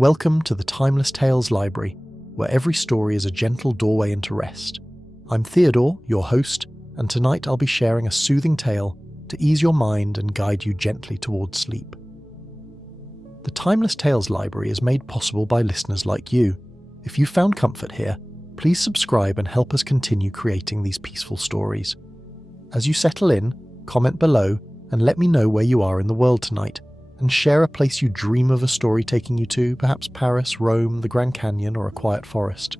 Welcome to the Timeless Tales Library, where every story is a gentle doorway into rest. I'm Theodore, your host, and tonight I'll be sharing a soothing tale to ease your mind and guide you gently towards sleep. The Timeless Tales Library is made possible by listeners like you. If you found comfort here, please subscribe and help us continue creating these peaceful stories. As you settle in, comment below and let me know where you are in the world tonight, and share a place you dream of a story taking you to, perhaps Paris, Rome, the Grand Canyon, or a quiet forest.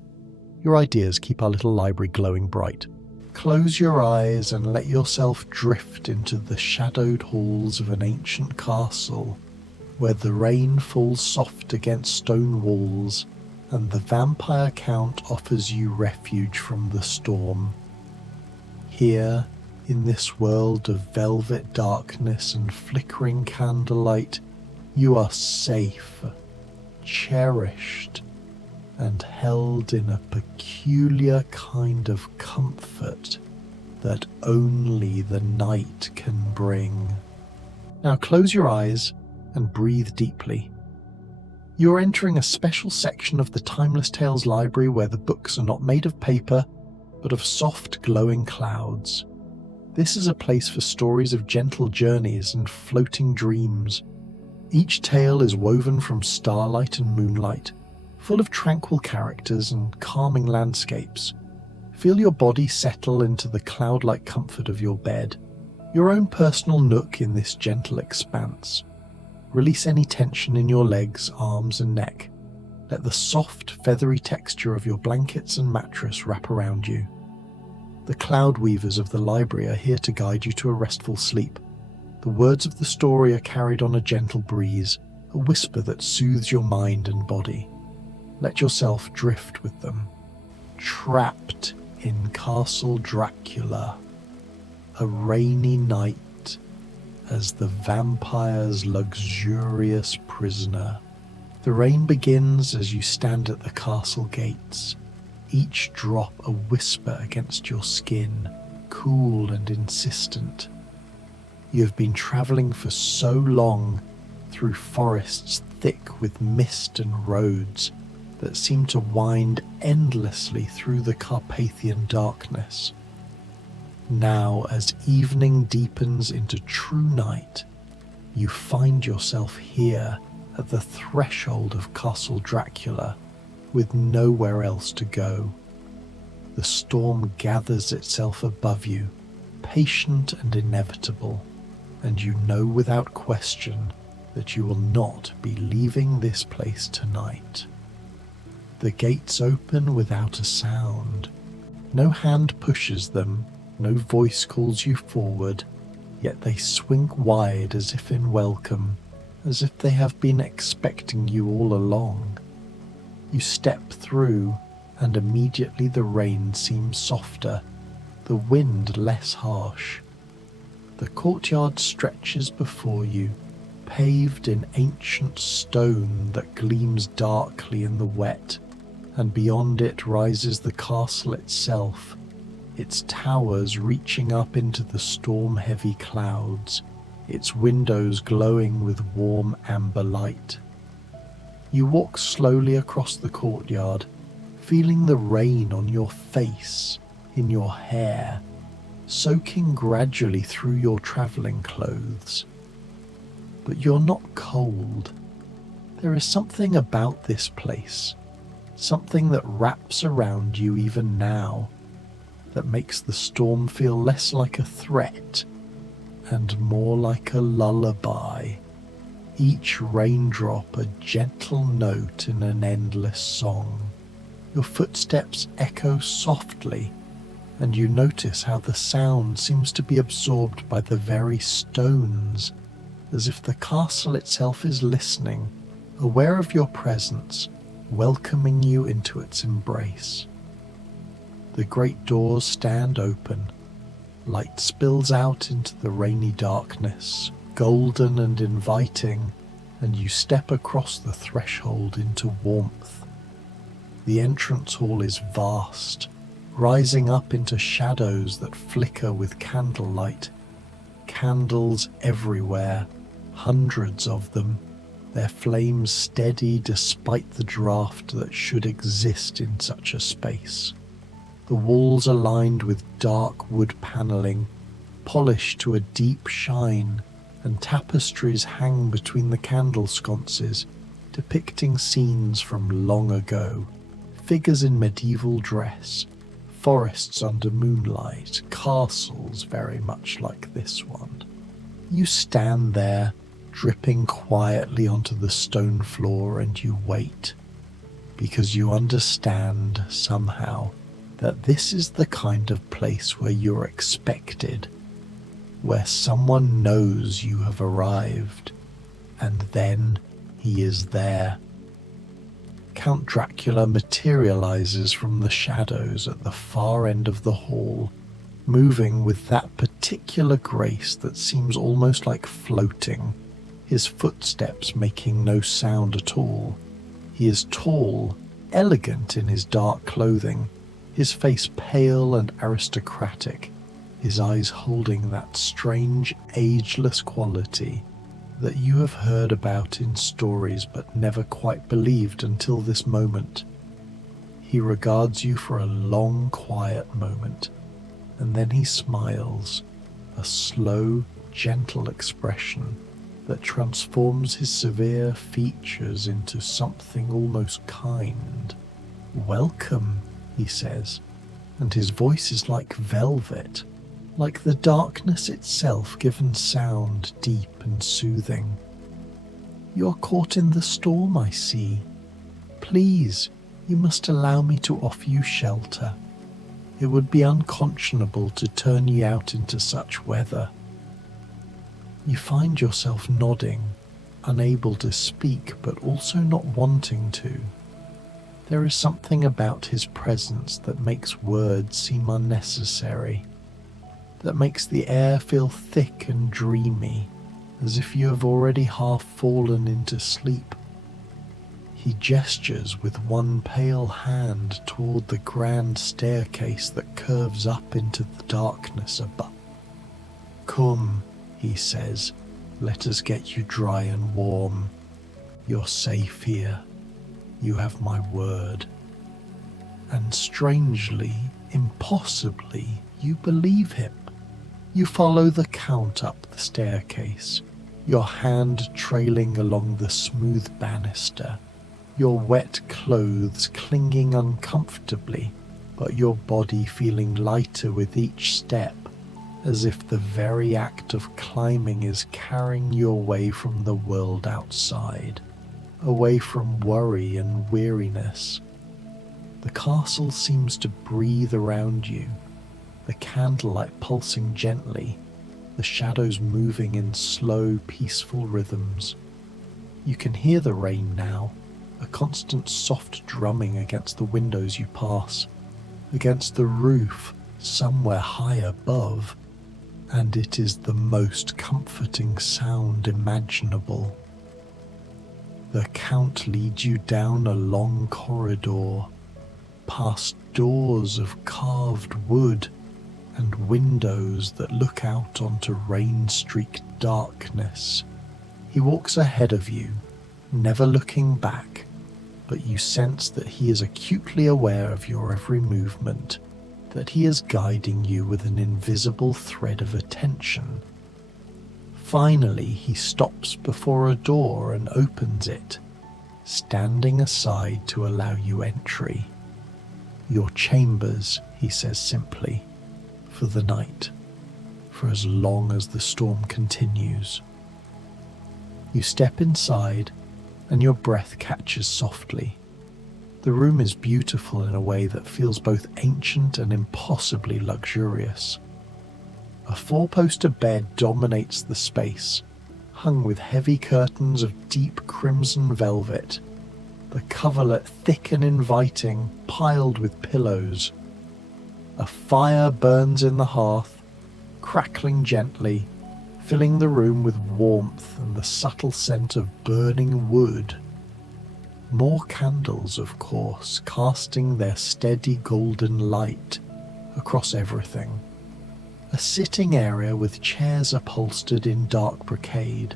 Your ideas keep our little library glowing bright. Close your eyes and let yourself drift into the shadowed halls of an ancient castle, where the rain falls soft against stone walls and the vampire count offers you refuge from the storm. Here, in this world of velvet darkness and flickering candlelight, you are safe, cherished, and held in a peculiar kind of comfort that only the night can bring. Now close your eyes and breathe deeply. You're entering a special section of the Timeless Tales Library where the books are not made of paper, but of soft glowing clouds. This is a place for stories of gentle journeys and floating dreams. Each tale is woven from starlight and moonlight, full of tranquil characters and calming landscapes. Feel your body settle into the cloud-like comfort of your bed, your own personal nook in this gentle expanse. Release any tension in your legs, arms, and neck. Let the soft, feathery texture of your blankets and mattress wrap around you. The cloud weavers of the library are here to guide you to a restful sleep. The words of the story are carried on a gentle breeze, a whisper that soothes your mind and body. Let yourself drift with them. Trapped in Castle Dracula. A rainy night as the vampire's luxurious prisoner. The rain begins as you stand at the castle gates, each drop a whisper against your skin, cool and insistent. You have been travelling for so long through forests thick with mist and roads that seem to wind endlessly through the Carpathian darkness. Now, as evening deepens into true night, you find yourself here at the threshold of Castle Dracula, with nowhere else to go. The storm gathers itself above you, patient and inevitable, and you know without question that you will not be leaving this place tonight. The gates open without a sound. No hand pushes them. No voice calls you forward, yet they swing wide as if in welcome, as if they have been expecting you all along. You step through, and immediately the rain seems softer, the wind less harsh. The courtyard stretches before you, paved in ancient stone that gleams darkly in the wet, and beyond it rises the castle itself, its towers reaching up into the storm-heavy clouds, its windows glowing with warm amber light. You walk slowly across the courtyard, feeling the rain on your face, in your hair, soaking gradually through your travelling clothes. But you're not cold. There is something about this place, something that wraps around you even now, that makes the storm feel less like a threat and more like a lullaby, each raindrop a gentle note in an endless song. Your footsteps echo softly, and you notice how the sound seems to be absorbed by the very stones, as if the castle itself is listening, aware of your presence, welcoming you into its embrace. The great doors stand open. Light spills out into the rainy darkness, golden and inviting, and you step across the threshold into warmth. The entrance hall is vast, rising up into shadows that flicker with candlelight. Candles everywhere, hundreds of them, their flames steady despite the draught that should exist in such a space. The walls are lined with dark wood panelling, polished to a deep shine, and tapestries hang between the candle sconces, depicting scenes from long ago, figures in medieval dress, forests under moonlight, castles very much like this one. You stand there, dripping quietly onto the stone floor, and you wait, because you understand somehow that this is the kind of place where you're expected, where someone knows you have arrived, and then he is there. Count Dracula materializes from the shadows at the far end of the hall, moving with that particular grace that seems almost like floating, his footsteps making no sound at all. He is tall, elegant in his dark clothing, his face pale and aristocratic, his eyes holding that strange, ageless quality that you have heard about in stories but never quite believed until this moment. He regards you for a long, quiet moment, and then he smiles, a slow, gentle expression that transforms his severe features into something almost kind. "Welcome," he says, and his voice is like velvet, like the darkness itself given sound deep and soothing. "You're caught in the storm, I see. Please, you must allow me to offer you shelter. It would be unconscionable to turn you out into such weather." You find yourself nodding, unable to speak but also not wanting to. There is something about his presence that makes words seem unnecessary, that makes the air feel thick and dreamy, as if you have already half fallen into sleep. He gestures with one pale hand toward the grand staircase that curves up into the darkness above. "Come," he says, "let us get you dry and warm. You're safe here. You have my word." And strangely, impossibly, you believe him. You follow the Count up the staircase, your hand trailing along the smooth banister, your wet clothes clinging uncomfortably, but your body feeling lighter with each step, as if the very act of climbing is carrying you away from the world outside, away from worry and weariness. The castle seems to breathe around you, the candlelight pulsing gently, the shadows moving in slow, peaceful rhythms. You can hear the rain now, a constant soft drumming against the windows you pass, against the roof somewhere high above, and it is the most comforting sound imaginable. The Count leads you down a long corridor, past doors of carved wood and windows that look out onto rain-streaked darkness. He walks ahead of you, never looking back, but you sense that he is acutely aware of your every movement, that he is guiding you with an invisible thread of attention. Finally, he stops before a door and opens it, standing aside to allow you entry. "Your chambers," he says simply, "for the night, for as long as the storm continues." You step inside, and your breath catches softly. The room is beautiful in a way that feels both ancient and impossibly luxurious. A four-poster bed dominates the space, hung with heavy curtains of deep crimson velvet, the coverlet thick and inviting, piled with pillows. A fire burns in the hearth, crackling gently, filling the room with warmth and the subtle scent of burning wood. More candles, of course, casting their steady golden light across everything. A sitting area with chairs upholstered in dark brocade.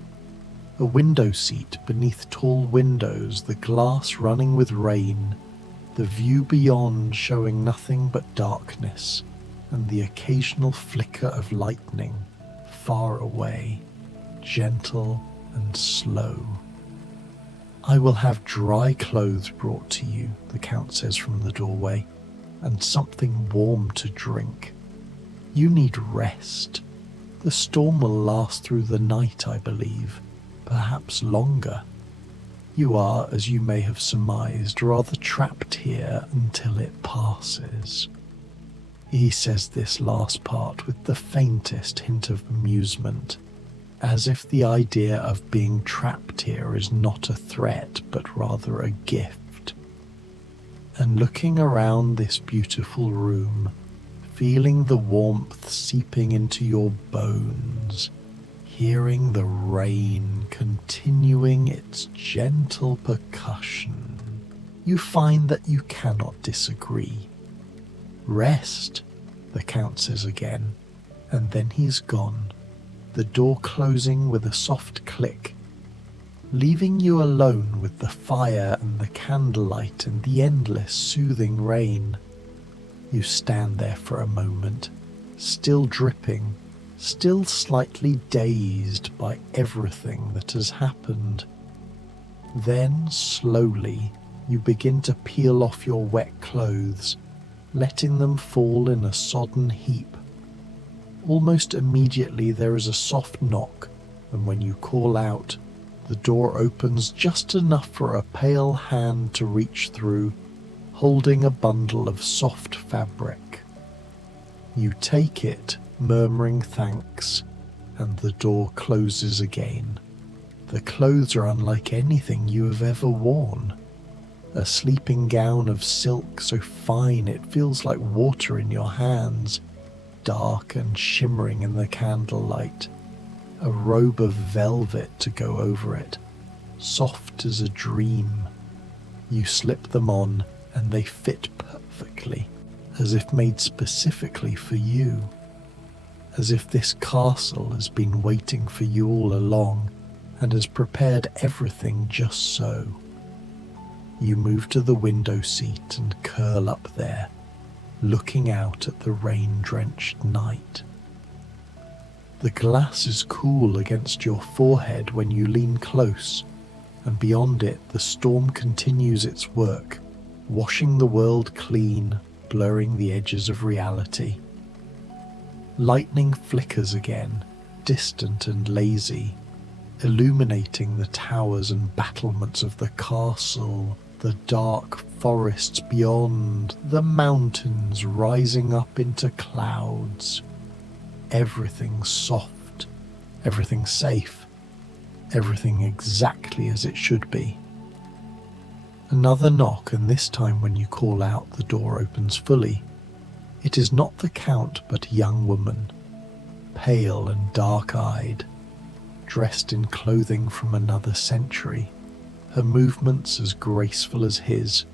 A window seat beneath tall windows, the glass running with rain, the view beyond showing nothing but darkness, and the occasional flicker of lightning far away, gentle and slow. "I will have dry clothes brought to you," the Count says from the doorway, "and something warm to drink. You need rest. The storm will last through the night, I believe, perhaps longer. You are, as you may have surmised, rather trapped here until it passes." He says this last part with the faintest hint of amusement, as if the idea of being trapped here is not a threat but rather a gift. And looking around this beautiful room, feeling the warmth seeping into your bones, hearing the rain continuing its gentle percussion, you find that you cannot disagree. "Rest," the Count says again, and then he's gone, the door closing with a soft click, leaving you alone with the fire and the candlelight and the endless soothing rain. You stand there for a moment, still dripping, still slightly dazed by everything that has happened. Then, slowly, you begin to peel off your wet clothes, letting them fall in a sodden heap. Almost immediately there is a soft knock, and when you call out, the door opens just enough for a pale hand to reach through, holding a bundle of soft fabric. You take it, murmuring thanks, and the door closes again. The clothes are unlike anything you have ever worn. A sleeping gown of silk so fine it feels like water in your hands, dark and shimmering in the candlelight. A robe of velvet to go over it, soft as a dream. You slip them on, and they fit perfectly, as if made specifically for you. As if this castle has been waiting for you all along and has prepared everything just so. You move to the window seat and curl up there, looking out at the rain-drenched night. The glass is cool against your forehead when you lean close, and beyond it the storm continues its work, washing the world clean, blurring the edges of reality. Lightning flickers again, distant and lazy, illuminating the towers and battlements of the castle, the dark forests beyond, the mountains rising up into clouds. Everything soft, everything safe, everything exactly as it should be. Another knock, and this time when you call out, the door opens fully. It is not the Count, but a young woman, pale and dark-eyed, dressed in clothing from another century, her movements as graceful as his.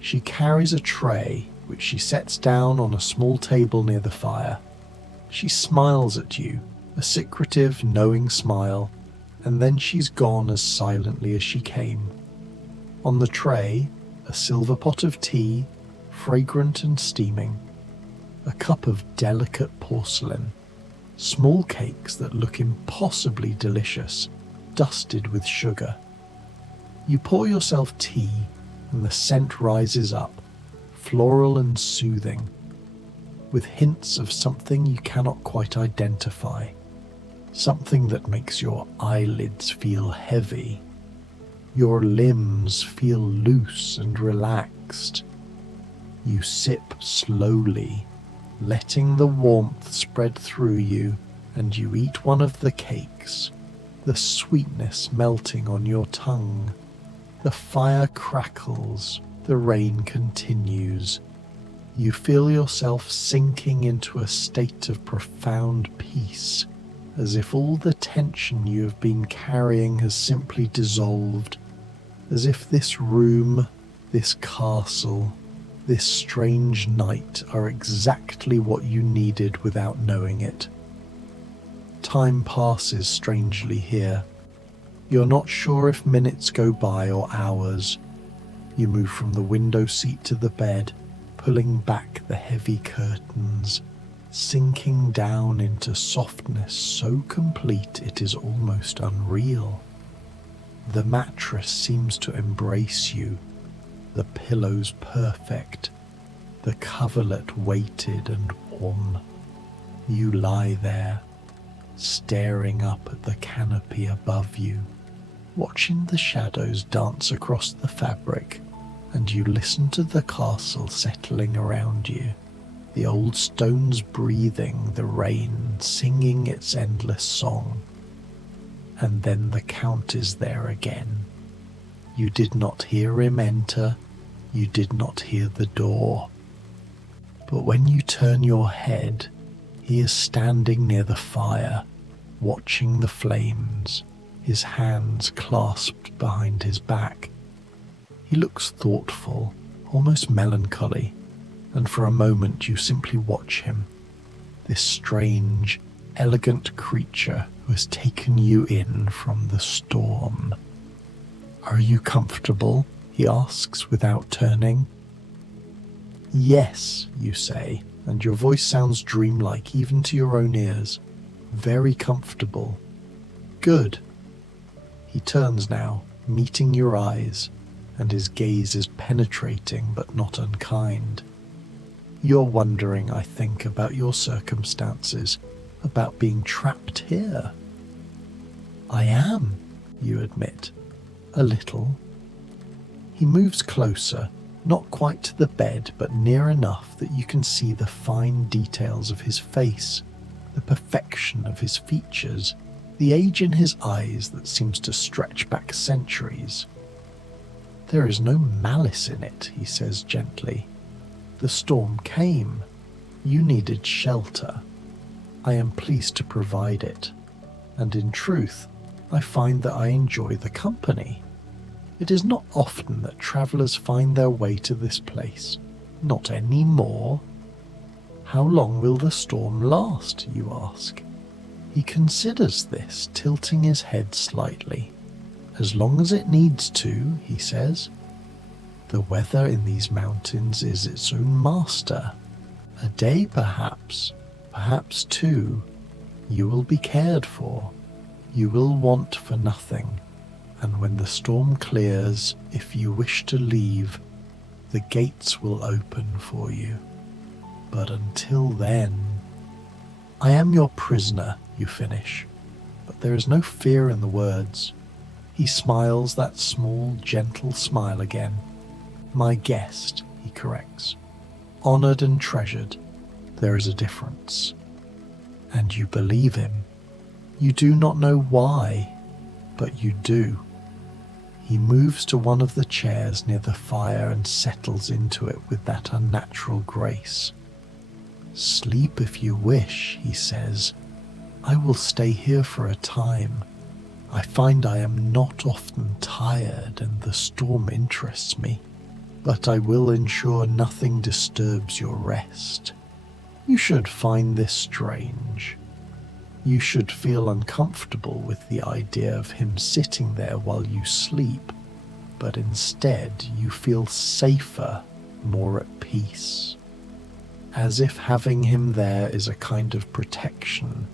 She carries a tray, which she sets down on a small table near the fire. She smiles at you, a secretive, knowing smile, and then she's gone as silently as she came. On the tray, a silver pot of tea, fragrant and steaming, a cup of delicate porcelain, small cakes that look impossibly delicious, dusted with sugar. You pour yourself tea, and the scent rises up, floral and soothing, with hints of something you cannot quite identify, something that makes your eyelids feel heavy. Your limbs feel loose and relaxed. You sip slowly, letting the warmth spread through you, and you eat one of the cakes, the sweetness melting on your tongue. The fire crackles, the rain continues. You feel yourself sinking into a state of profound peace, as if all the tension you have been carrying has simply dissolved, as if this room, this castle, this strange night are exactly what you needed without knowing it. Time passes strangely here. You're not sure if minutes go by or hours. You move from the window seat to the bed, pulling back the heavy curtains, sinking down into softness so complete it is almost unreal. The mattress seems to embrace you, the pillows perfect, the coverlet weighted and warm. You lie there, staring up at the canopy above you, watching the shadows dance across the fabric, and you listen to the castle settling around you, the old stones breathing, the rain singing its endless song. And then the Count is there again. You did not hear him enter, you did not hear the door. But when you turn your head, he is standing near the fire, watching the flames, his hands clasped behind his back. He looks thoughtful, almost melancholy, and for a moment you simply watch him, this strange, elegant creature who has taken you in from the storm. "Are you comfortable?" he asks without turning. "Yes," you say, and your voice sounds dreamlike even to your own ears. "Very comfortable." "Good." He turns now, meeting your eyes, and his gaze is penetrating but not unkind. "You're wondering, I think, about your circumstances, about being trapped here." "I am," you admit. "A little." He moves closer, not quite to the bed, but near enough that you can see the fine details of his face, the perfection of his features, the age in his eyes that seems to stretch back centuries. "There is no malice in it," he says gently. "The storm came. You needed shelter. I am pleased to provide it. And in truth, I find that I enjoy the company. It is not often that travellers find their way to this place. Not any more." "How long will the storm last?" you ask. He considers this, tilting his head slightly. "As long as it needs to," he says. "The weather in these mountains is its own master. A day perhaps, perhaps two. You will be cared for. You will want for nothing. And when the storm clears, if you wish to leave, the gates will open for you. But until then..." "I am your prisoner," you finish, but there is no fear in the words. He smiles that small, gentle smile again. "My guest," he corrects. "Honoured and treasured. There is a difference." And you believe him. You do not know why, but you do. He moves to one of the chairs near the fire and settles into it with that unnatural grace. "Sleep if you wish," he says. "I will stay here for a time. I find I am not often tired and the storm interests me, but I will ensure nothing disturbs your rest. You should find this strange. You should feel uncomfortable with the idea of him sitting there while you sleep, but instead you feel safer, more at peace. As if having him there is a kind of protection,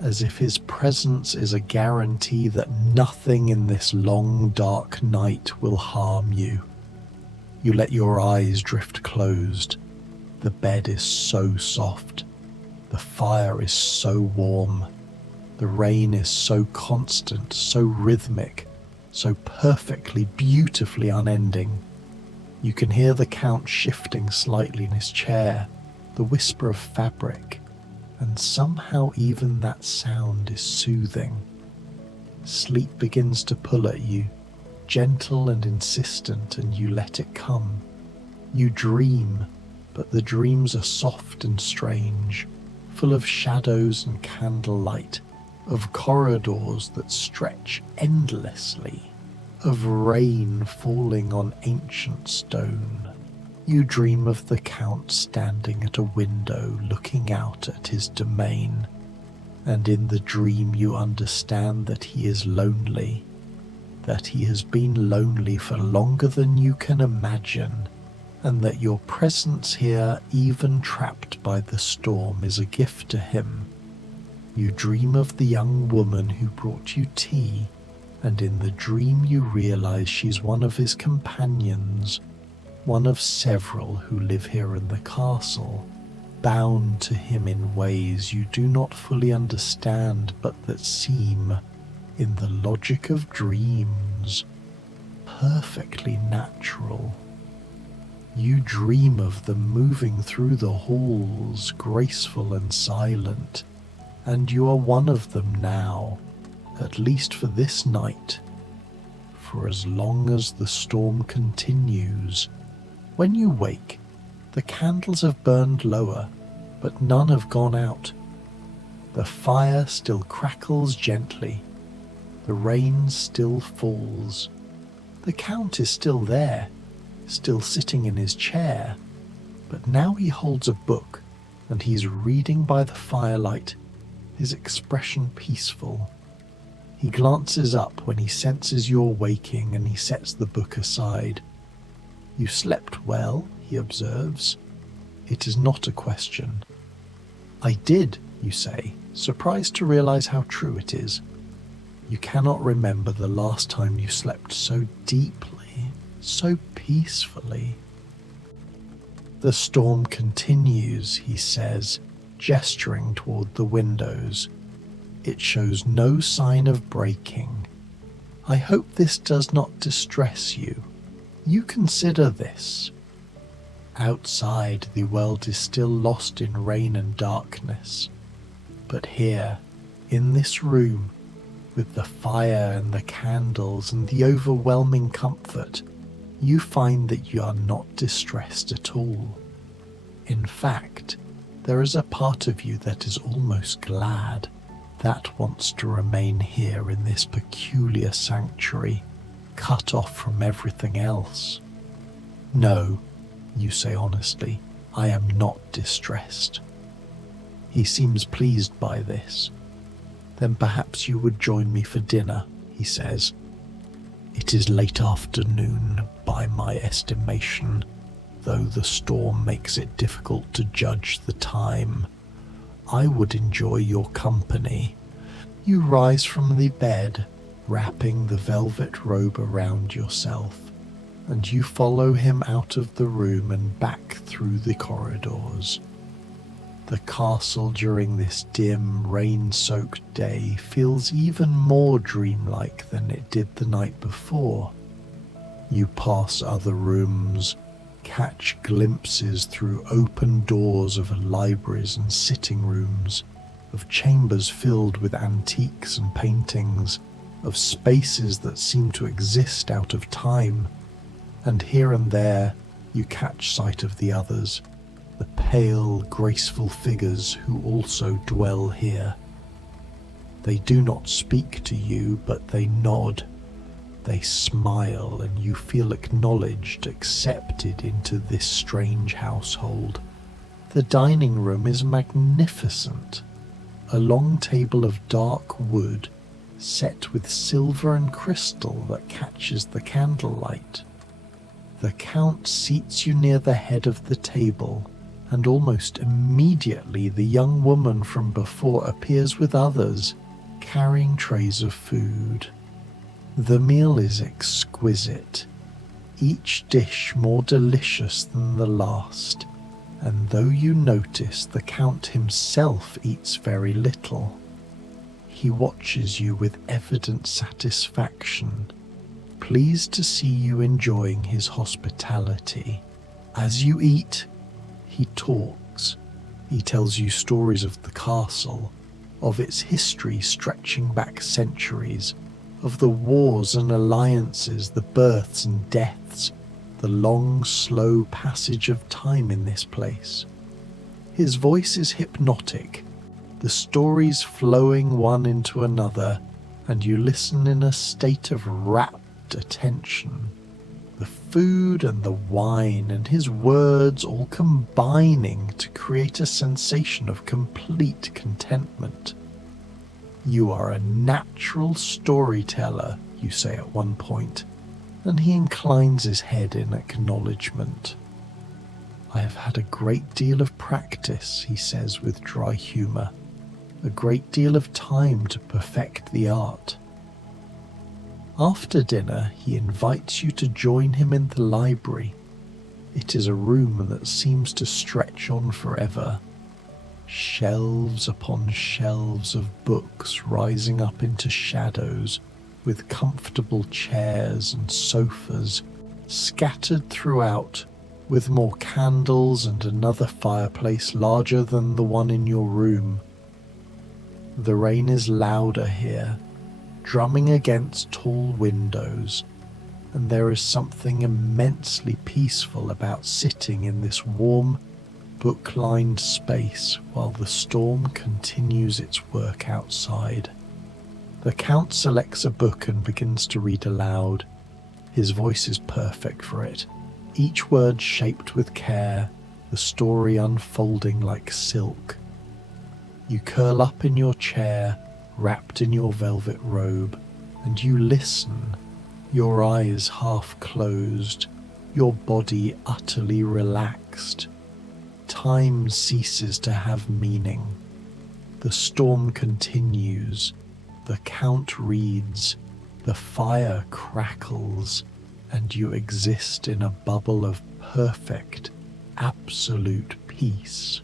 as if his presence is a guarantee that nothing in this long, dark night will harm you. You let your eyes drift closed. The bed is so soft. The fire is so warm. The rain is so constant, so rhythmic, so perfectly, beautifully unending. You can hear the Count shifting slightly in his chair, the whisper of fabric, and somehow even that sound is soothing. Sleep begins to pull at you, gentle and insistent, and you let it come. You dream, but the dreams are soft and strange, full of shadows and candlelight, of corridors that stretch endlessly, of rain falling on ancient stone. You dream of the Count standing at a window looking out at his domain. and in the dream you understand that he is lonely, that he has been lonely for longer than you can imagine, and that your presence here, even trapped by the storm, is a gift to him. You dream of the young woman who brought you tea, and in the dream you realize she's one of his companions, one of several who live here in the castle, bound to him in ways you do not fully understand but that seem, in the logic of dreams, perfectly natural. You dream of them moving through the halls, graceful and silent, and you are one of them now, at least for this night, for as long as the storm continues. When you wake, the candles have burned lower, but none have gone out. The fire still crackles gently. The rain still falls. The Count is still there, still sitting in his chair, but now he holds a book and he's reading by the firelight, his expression peaceful. He glances up when he senses you're waking and he sets the book aside. You slept well, he observes. It is not a question. I did, you say, surprised to realize how true it is. You cannot remember the last time you slept so deeply, so peacefully. The storm continues, he says, gesturing toward the windows. It shows no sign of breaking. I hope this does not distress you. You consider this. Outside, the world is still lost in rain and darkness. But here, in this room, with the fire and the candles and the overwhelming comfort, you find that you are not distressed at all. In fact, there is a part of you that is almost glad, that wants to remain here in this peculiar sanctuary, cut off from everything else. No, you say honestly, I am not distressed. He seems pleased by this. Then perhaps you would join me for dinner, he says. It is late afternoon by my estimation, though the storm makes it difficult to judge the time. I would enjoy your company. You rise from the bed, wrapping the velvet robe around yourself, and you follow him out of the room and back through the corridors. The castle during this dim, rain-soaked day feels even more dreamlike than it did the night before. You pass other rooms, catch glimpses through open doors of libraries and sitting rooms, of chambers filled with antiques and paintings, of spaces that seem to exist out of time, and here and there you catch sight of the others, the pale, graceful figures who also dwell here. They do not speak to you, but they nod. They smile, and you feel acknowledged, accepted into this strange household. The dining room is magnificent. A long table of dark wood, set with silver and crystal that catches the candlelight. The Count seats you near the head of the table, and almost immediately the young woman from before appears with others, carrying trays of food. The meal is exquisite, each dish more delicious than the last, and though you notice the Count himself eats very little, he watches you with evident satisfaction, pleased to see you enjoying his hospitality. As you eat, he talks. He tells you stories of the castle, of its history stretching back centuries, of the wars and alliances, the births and deaths, the long, slow passage of time in this place. His voice is hypnotic, the stories flowing one into another, and you listen in a state of rapt attention. The food and the wine and his words all combining to create a sensation of complete contentment. "You are a natural storyteller," you say at one point, and he inclines his head in acknowledgement. "I have had a great deal of practice," he says with dry humour, "a great deal of time to perfect the art." After dinner, he invites you to join him in the library. It is a room that seems to stretch on forever. Shelves upon shelves of books rising up into shadows, with comfortable chairs and sofas scattered throughout, with more candles and another fireplace larger than the one in your room. The rain is louder here, drumming against tall windows, and there is something immensely peaceful about sitting in this warm, book-lined space while the storm continues its work outside. The Count selects a book and begins to read aloud. His voice is perfect for it, each word shaped with care, the story unfolding like silk. You curl up in your chair, wrapped in your velvet robe, and you listen, your eyes half closed, your body utterly relaxed. Time ceases to have meaning. The storm continues, the Count reads, the fire crackles, and you exist in a bubble of perfect, absolute peace.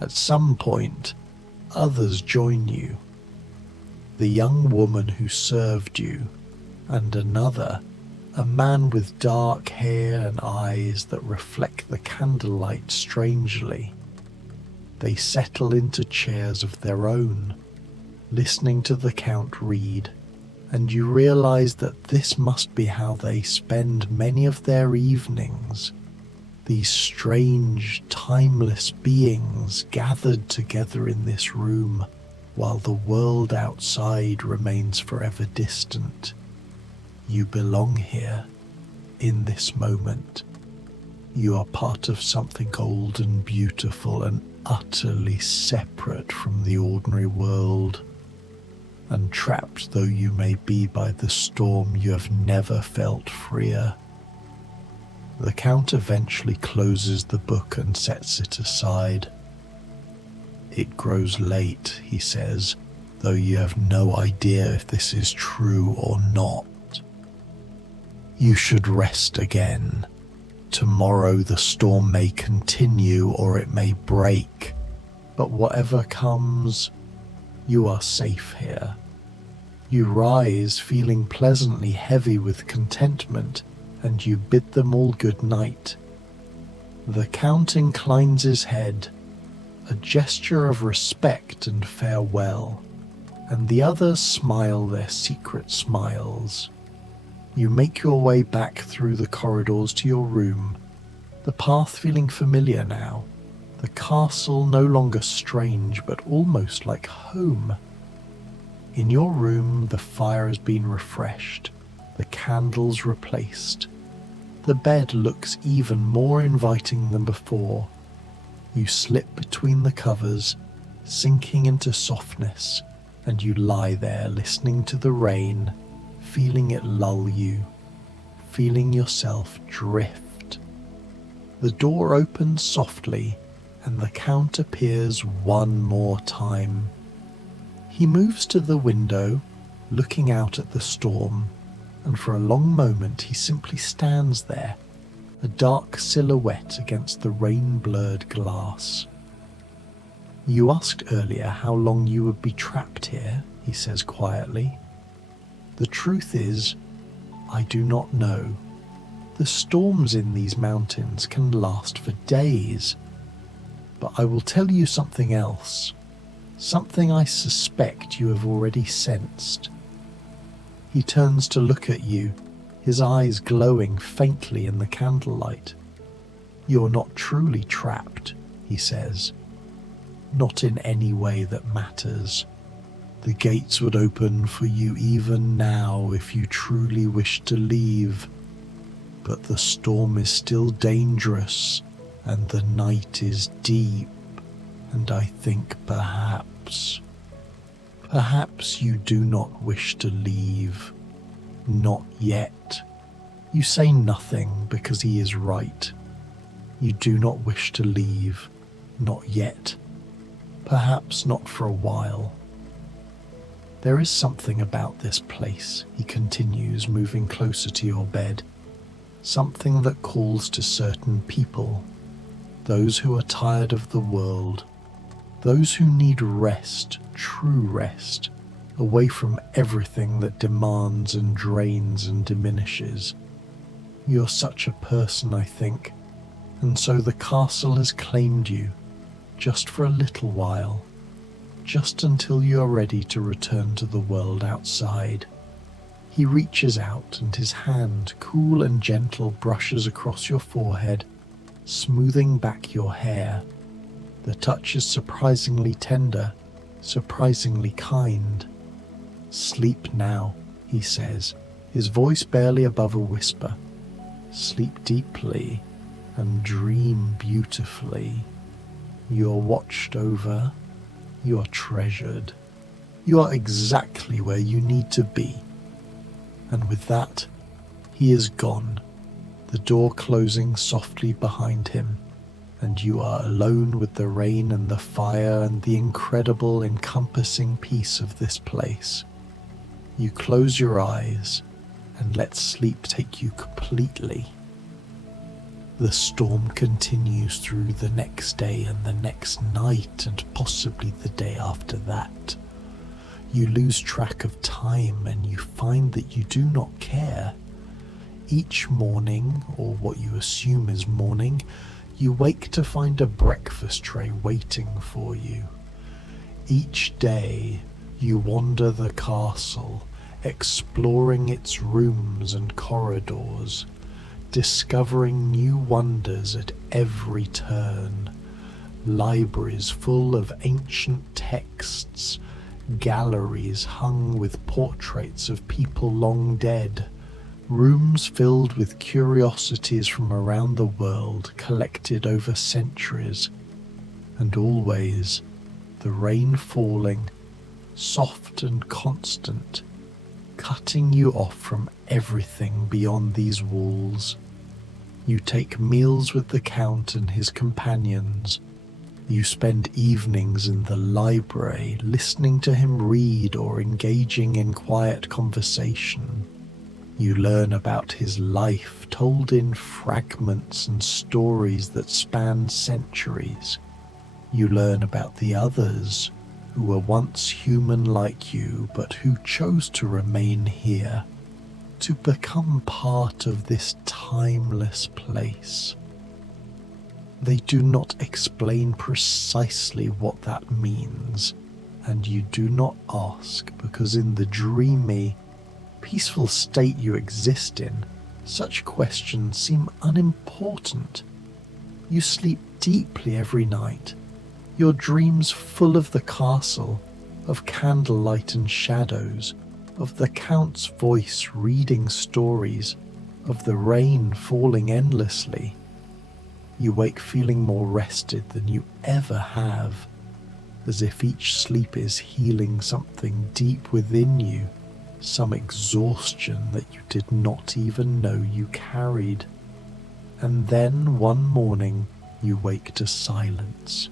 At some point, others join you. The young woman who served you, and another, a man with dark hair and eyes that reflect the candlelight strangely. They settle into chairs of their own, listening to the Count read, and you realize that this must be how they spend many of their evenings. These strange, timeless beings gathered together in this room, while the world outside remains forever distant. You belong here, in this moment. You are part of something old and beautiful and utterly separate from the ordinary world. And trapped though you may be by the storm, you have never felt freer. The Count eventually closes the book and sets it aside. "It grows late," he says, "though you have no idea if this is true or not. You should rest again. Tomorrow the storm may continue or it may break, but whatever comes, you are safe here." You rise feeling pleasantly heavy with contentment, and you bid them all good night. The Count inclines his head, a gesture of respect and farewell, and the others smile their secret smiles. You make your way back through the corridors to your room, the path feeling familiar now, the castle no longer strange but almost like home. In your room, the fire has been refreshed, the candles replaced. The bed looks even more inviting than before. You slip between the covers, sinking into softness, and you lie there listening to the rain, feeling it lull you, feeling yourself drift. The door opens softly, and the Count appears one more time. He moves to the window, looking out at the storm, and for a long moment he simply stands there, a dark silhouette against the rain-blurred glass. "You asked earlier how long you would be trapped here," he says quietly. "The truth is, I do not know. The storms in these mountains can last for days. But I will tell you something else, something I suspect you have already sensed." He turns to look at you, his eyes glowing faintly in the candlelight. "You're not truly trapped," he says. "Not in any way that matters. The gates would open for you even now if you truly wished to leave. But the storm is still dangerous, and the night is deep, and I think perhaps Perhaps you do not wish to leave. Not yet. You say nothing because he is right. You do not wish to leave. Not yet. Perhaps not for a while. There is something about this place, he continues, moving closer to your bed. Something that calls to certain people. Those who are tired of the world. Those who need rest, true rest, away from everything that demands and drains and diminishes. You're such a person, I think, and so the castle has claimed you, just for a little while, just until you are ready to return to the world outside. He reaches out and his hand, cool and gentle, brushes across your forehead, smoothing back your hair. The touch is surprisingly tender, surprisingly kind. Sleep now, he says, his voice barely above a whisper. Sleep deeply and dream beautifully. You're watched over, you're treasured, you are exactly where you need to be. And with that, he is gone, the door closing softly behind him, and you are alone with the rain and the fire and the incredible, encompassing peace of this place. You close your eyes and let sleep take you completely. The storm continues through the next day and the next night and possibly the day after that. You lose track of time and you find that you do not care. Each morning, or what you assume is morning, you wake to find a breakfast tray waiting for you. Each day, you wander the castle, exploring its rooms and corridors, discovering new wonders at every turn. Libraries full of ancient texts, galleries hung with portraits of people long dead, rooms filled with curiosities from around the world collected over centuries, and always the rain falling, soft and constant, cutting you off from everything beyond these walls. You take meals with the Count and his companions. You spend evenings in the library listening to him read or engaging in quiet conversation. You learn about his life told in fragments and stories that span centuries. You learn about the others who were once human like you but who chose to remain here, to become part of this timeless place. They do not explain precisely what that means, and you do not ask because in the dreamy, peaceful state you exist in, such questions seem unimportant. You sleep deeply every night, your dreams full of the castle, of candlelight and shadows, of the Count's voice reading stories, of the rain falling endlessly. You wake feeling more rested than you ever have, as if each sleep is healing something deep within you, some exhaustion that you did not even know you carried. And then one morning you wake to silence.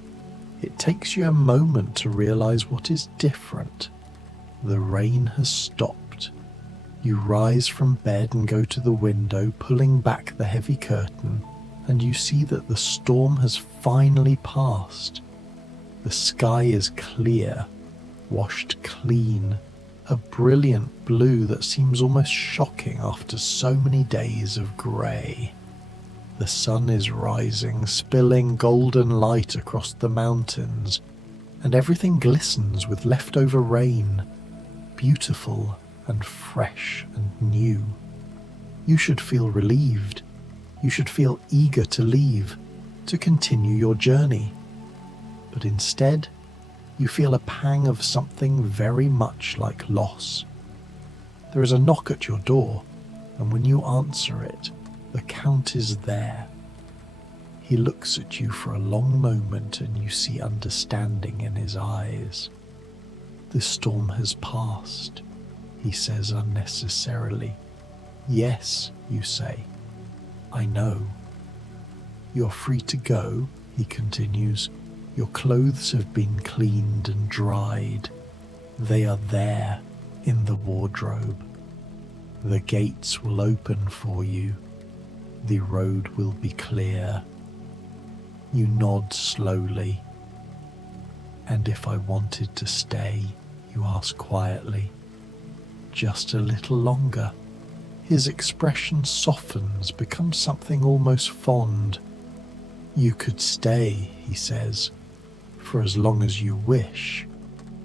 It takes you a moment to realize what is different. The rain has stopped. You rise from bed and go to the window, pulling back the heavy curtain, and you see that the storm has finally passed. The sky is clear, washed clean, a brilliant blue that seems almost shocking after so many days of grey. The sun is rising, spilling golden light across the mountains, and everything glistens with leftover rain, beautiful and fresh and new. You should feel relieved. You should feel eager to leave, to continue your journey. But instead, you feel a pang of something very much like loss. There is a knock at your door, and when you answer it, the Count is there. He looks at you for a long moment and you see understanding in his eyes. The storm has passed, he says unnecessarily. Yes, you say. I know. You're free to go, he continues. Your clothes have been cleaned and dried. They are there in the wardrobe. The gates will open for you. The road will be clear. You nod slowly. And if I wanted to stay, you ask quietly. Just a little longer. His expression softens, becomes something almost fond. You could stay, he says, for as long as you wish,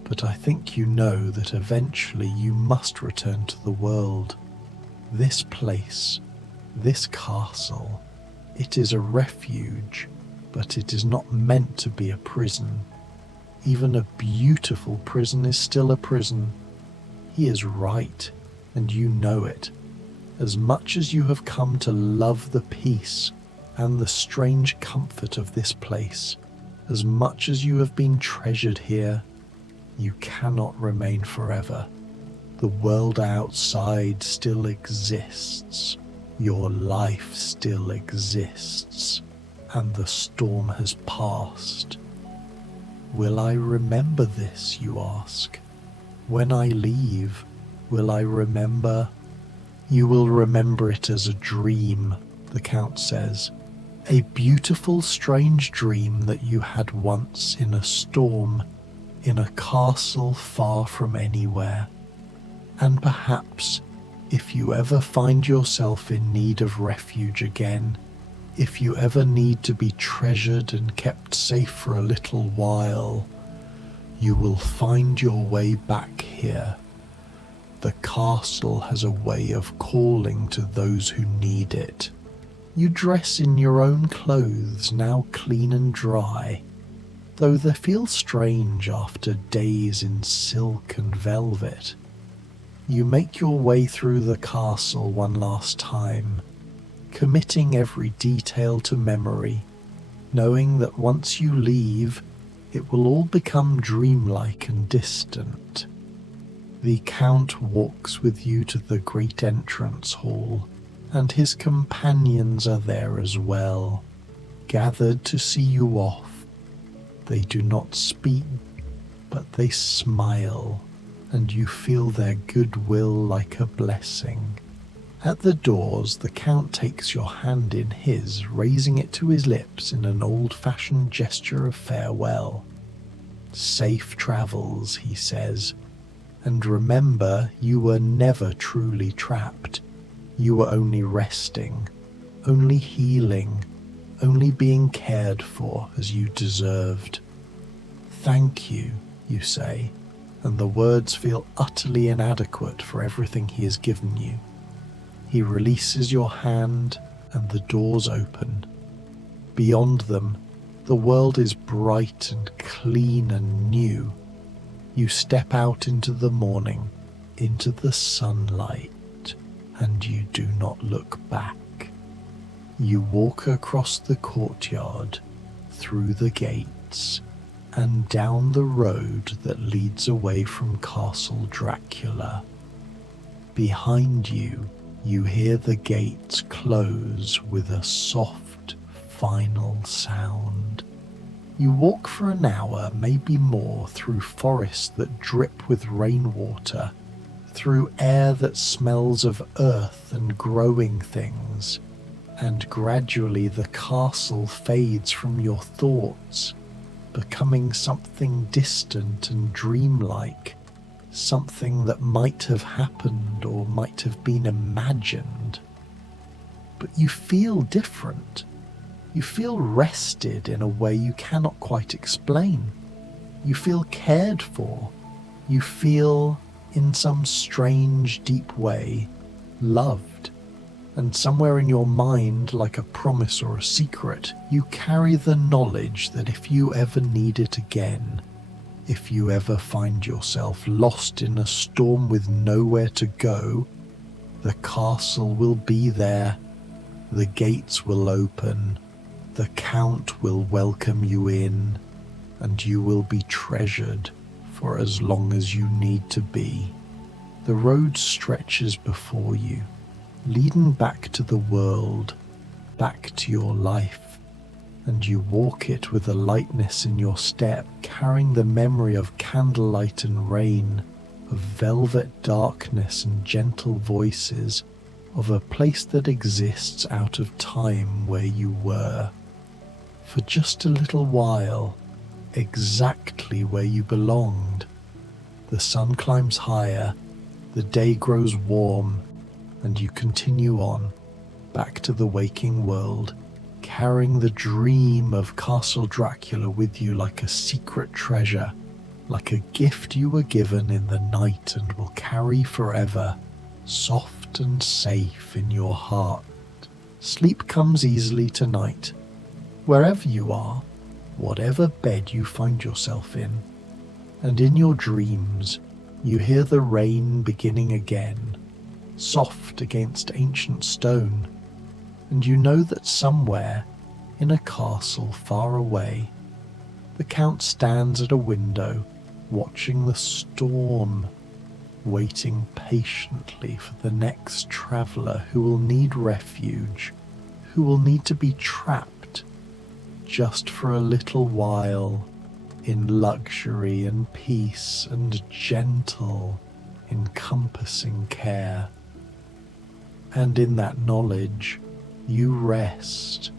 but I think you know that eventually you must return to the world. This place, this castle, it is a refuge, but it is not meant to be a prison. Even a beautiful prison is still a prison. He is right, and you know it. As much as you have come to love the peace and the strange comfort of this place, as much as you have been treasured here, you cannot remain forever. The world outside still exists. Your life still exists, and the storm has passed. Will I remember this, you ask? When I leave, will I remember? You will remember it as a dream, the Count says. A beautiful, strange dream that you had once in a storm, in a castle far from anywhere. And perhaps, if you ever find yourself in need of refuge again, if you ever need to be treasured and kept safe for a little while, you will find your way back here. The castle has a way of calling to those who need it. You dress in your own clothes, now clean and dry, though they feel strange after days in silk and velvet. You make your way through the castle one last time, committing every detail to memory, knowing that once you leave, it will all become dreamlike and distant. The Count walks with you to the great entrance hall, and his companions are there as well, gathered to see you off. They do not speak, but they smile, and you feel their goodwill like a blessing. At the doors, the Count takes your hand in his, raising it to his lips in an old-fashioned gesture of farewell. Safe travels, he says, and remember, you were never truly trapped. You were only resting, only healing, only being cared for as you deserved. Thank you, you say, and the words feel utterly inadequate for everything he has given you. He releases your hand, and the doors open. Beyond them, the world is bright and clean and new. You step out into the morning, into the sunlight, and you do not look back. You walk across the courtyard, through the gates, and down the road that leads away from Castle Dracula. Behind you, you hear the gates close with a soft, final sound. You walk for an hour, maybe more, through forests that drip with rainwater, through air that smells of earth and growing things, and gradually the castle fades from your thoughts, becoming something distant and dreamlike, something that might have happened or might have been imagined. But you feel different. You feel rested in a way you cannot quite explain. You feel cared for. You feel, in some strange, deep way, loved. And somewhere in your mind, like a promise or a secret, you carry the knowledge that if you ever need it again, if you ever find yourself lost in a storm with nowhere to go, the castle will be there, the gates will open, the Count will welcome you in, and you will be treasured for as long as you need to be. The road stretches before you, leading back to the world, back to your life, and you walk it with a lightness in your step, carrying the memory of candlelight and rain, of velvet darkness and gentle voices, of a place that exists out of time where you were. For just a little while, exactly where you belonged. The sun climbs higher, the day grows warm, and you continue on, back to the waking world, carrying the dream of Castle Dracula with you like a secret treasure, like a gift you were given in the night and will carry forever, soft and safe in your heart. Sleep comes easily tonight, wherever you are, whatever bed you find yourself in, and in your dreams you hear the rain beginning again, soft against ancient stone, and you know that somewhere, in a castle far away, the Count stands at a window, watching the storm, waiting patiently for the next traveller who will need refuge, who will need to be trapped, just for a little while, in luxury and peace and gentle, encompassing care. And in that knowledge, you rest,